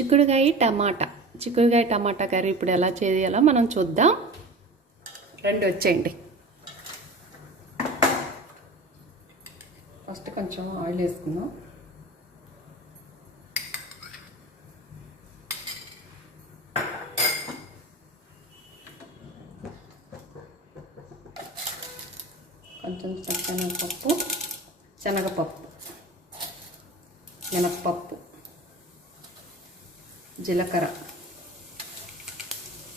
చిక్కుడుకాయ టమాటా. చిక్కుడుకాయ టమాటా కర్రీ ఇప్పుడు ఎలా చేయాలో మనం చూద్దాం. రెండు వచ్చేయండి. ఫస్ట్ కొంచెం ఆయిల్ వేసుకుందాం. కొంచెం శనగపప్పు శనగపప్పు మినప్పప్పు. జీలకర్ర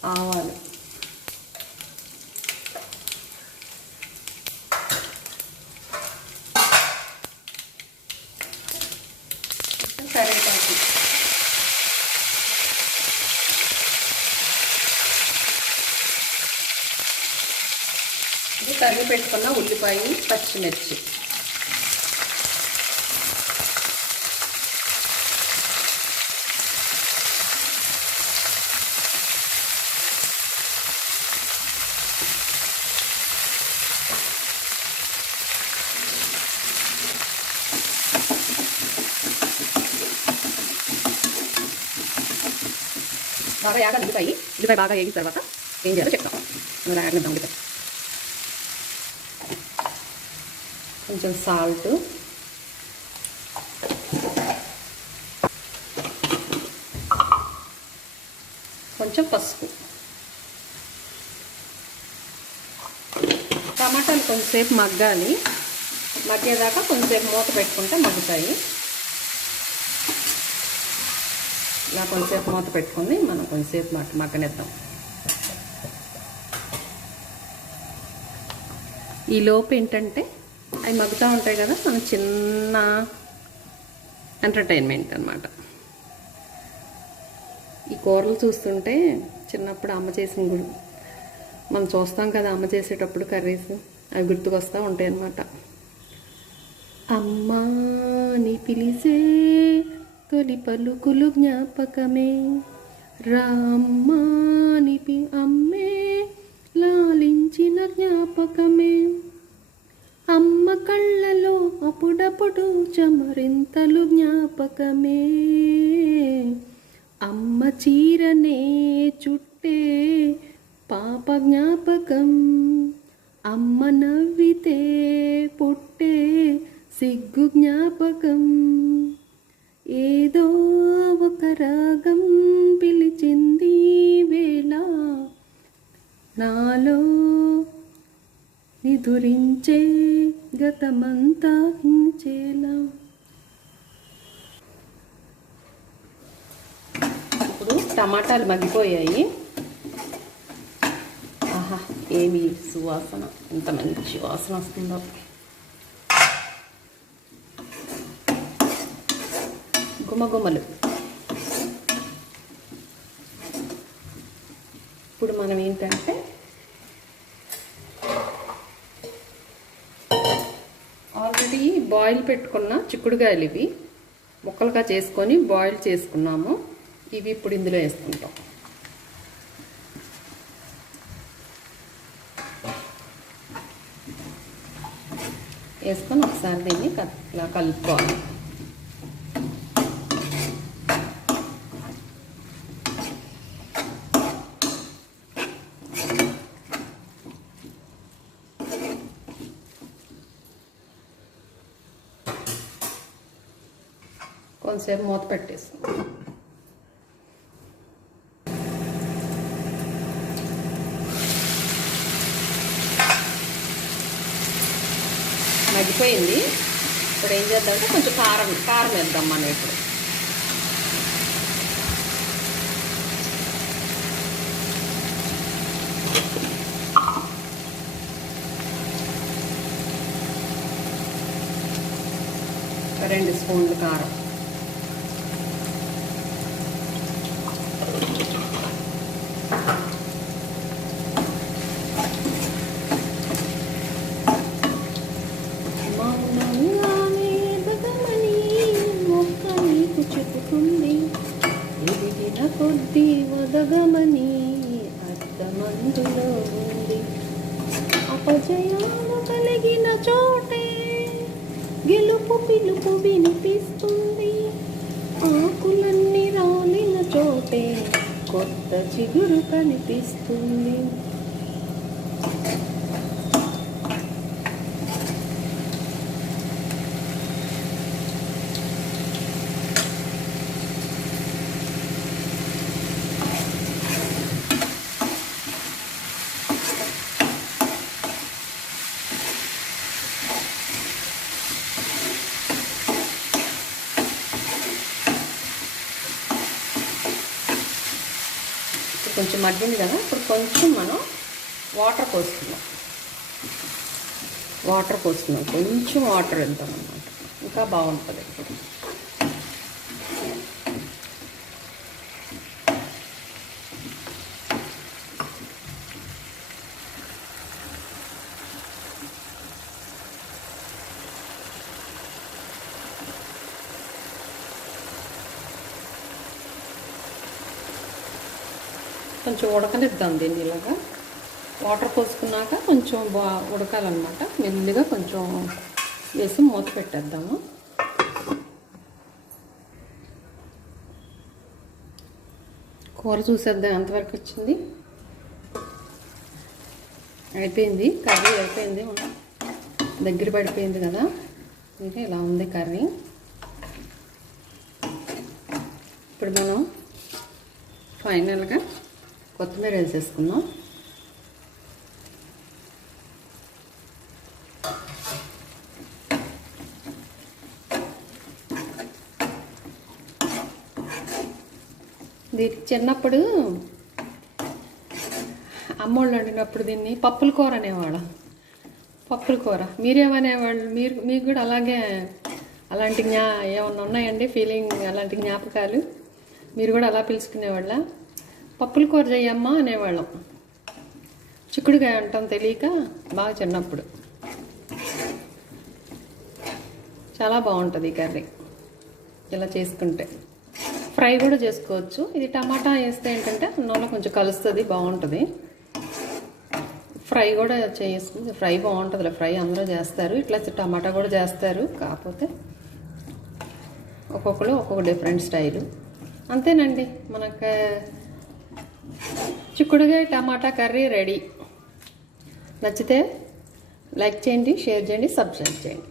ఆవాలు కరివేపాకు. ఇది తరిగి పెట్టుకున్న ఉల్లిపాయ పచ్చిమిర్చి. బాగా యాగాలి ఉల్లిపాయ ఉల్లిపాయ బాగా వేగిన తర్వాత ఏం చేయాలో చెప్తాం. ఇలా యాగనిద్దాం ఉల్లిపాయ కొంచెం సాల్ట్ కొంచెం పసుపు. టమాటాలు కొంచెంసేపు మగ్గాలి. మగ్గేదాకా కొంచెంసేపు మూత పెట్టుకుంటే మగ్గుతాయి. ఇలా కొంచెంసేపు మూత పెట్టుకుని మనం కొంచెంసేపు మగ్గ మగ్గనిద్దాం. ఈ లోపు ఏంటంటే అవి మగ్గుతూ ఉంటాయి కదా మన చిన్న ఎంటర్టైన్మెంట్ అనమాట ఈ కూరలు చూస్తుంటే చిన్నప్పుడు అమ్మ చేసిన గుడి మనం చూస్తాం కదా అమ్మ చేసేటప్పుడు కర్రీస్ అవి గుర్తుకొస్తూ ఉంటాయి అన్నమాట అమ్మా నీ పిలిసే తొలి పలుకులు జ్ఞాపకమే. రామ్మానిపి అమ్మే లాలించిన జ్ఞాపకమే. అమ్మ కళ్ళలో అప్పుడప్పుడు చమరింతలు జ్ఞాపకమే. అమ్మ చీరనే చుట్టే పాప జ్ఞాపకం. అమ్మ నవ్వితే పుట్టే సిగ్గు జ్ఞాపకం. ఏదో ఒక రాగం పిలిచింది వేళ. నాలో నిధురించే గతమంతా హించేలా ఇప్పుడు టమాటాలు మగ్గిపోయాయి. ఆహా ఏమి సువాసన. ఎంత మంచి వాసన వస్తుందో. గుమగుమలు. ఇప్పుడు మనం ఏంటంటే ఆల్రెడీ బాయిల్ పెట్టుకున్న చిక్కుడుకాయలు ఇవి ముక్కలుగా చేసుకొని బాయిల్ చేసుకున్నాము. ఇవి ఇప్పుడు ఇందులో వేసుకుంటాం. వేసుకొని ఒకసారి దీన్ని ఇలా కలుపుకోవాలి. కొంతసేపు మూత పెట్టేస్తాం మగ్గిపోయింది. ఇప్పుడు ఏం చేద్దామంటే కొంచెం కారం కారం వేద్దాం మనం ఇప్పుడు. రెండు స్పూన్లు కారం. చోటే గెలుపు పిలుపు వినిపిస్తుంది. ఆకులన్నీ రాలిన చోటే కొత్త చిగురు కనిపిస్తుంది. కొంచెం మగ్గింది కదా ఇప్పుడు కొంచెం మనం వాటర్ పోసుకుందాం. వాటర్ పోసుకుందాం. కొంచెం వాటర్ వేద్దాం అనమాట ఇంకా బాగుంటుంది. ఇప్పుడు కొంచెం ఉడకనిద్దాం దీన్ని ఇలాగా. వాటర్ పోసుకున్నాక కొంచెం బా ఉడకాలన్నమాట. మెల్లిగా కొంచెం వేసి మూత పెట్టేద్దాము. కూర చూసేద్దాం ఎంతవరకు వచ్చింది? అయిపోయింది? కర్రీ అయిపోయింది? దగ్గర పడిపోయింది కదా. ఇంకా ఇలా ఉంది కర్రీ. ఇప్పుడు మనం ఫైనల్గా కొత్తిమీర వేసేసుకుందాం. దీనికి చిన్నప్పుడు అమ్మోళ్ళు వండినప్పుడు దీన్ని పప్పుల కూర అనేవాళ్ళం. పప్పుల కూర. మీరేమనేవాళ్ళు? మీరు మీకు కూడా అలాగే అలాంటి జ్ఞా ఏమన్నా ఉన్నాయండి? ఫీలింగ్ అలాంటి జ్ఞాపకాలు? మీరు కూడా అలా పిలుచుకునేవాళ్ళ? పప్పుల కూర చేయమ్మా అనేవాళ్ళం. చిక్కుడుకాయ అంటాం తెలియక బాగా చిన్నప్పుడు. చాలా బాగుంటుంది ఈ కర్రీ. ఇలా చేసుకుంటే. ఫ్రై కూడా చేసుకోవచ్చు. ఇది టమాటా వేస్తే ఏంటంటే అన్నంలో కొంచెం కలుస్తుంది బాగుంటుంది. ఫ్రై కూడా చేసుకుంది ఫ్రై బాగుంటుంది ఫ్రై అందరూ చేస్తారు. ఇట్లా టమాటా కూడా చేస్తారు. కాకపోతే ఒక్కొక్కరు ఒక్కొక్క డిఫరెంట్ స్టైలు. అంతేనండి. మనకు చిక్కుడుగా టమాటా కర్రీ రెడీ. నచ్చితే లైక్ చేయండి షేర్ చేయండి సబ్స్క్రైబ్ చేయండి.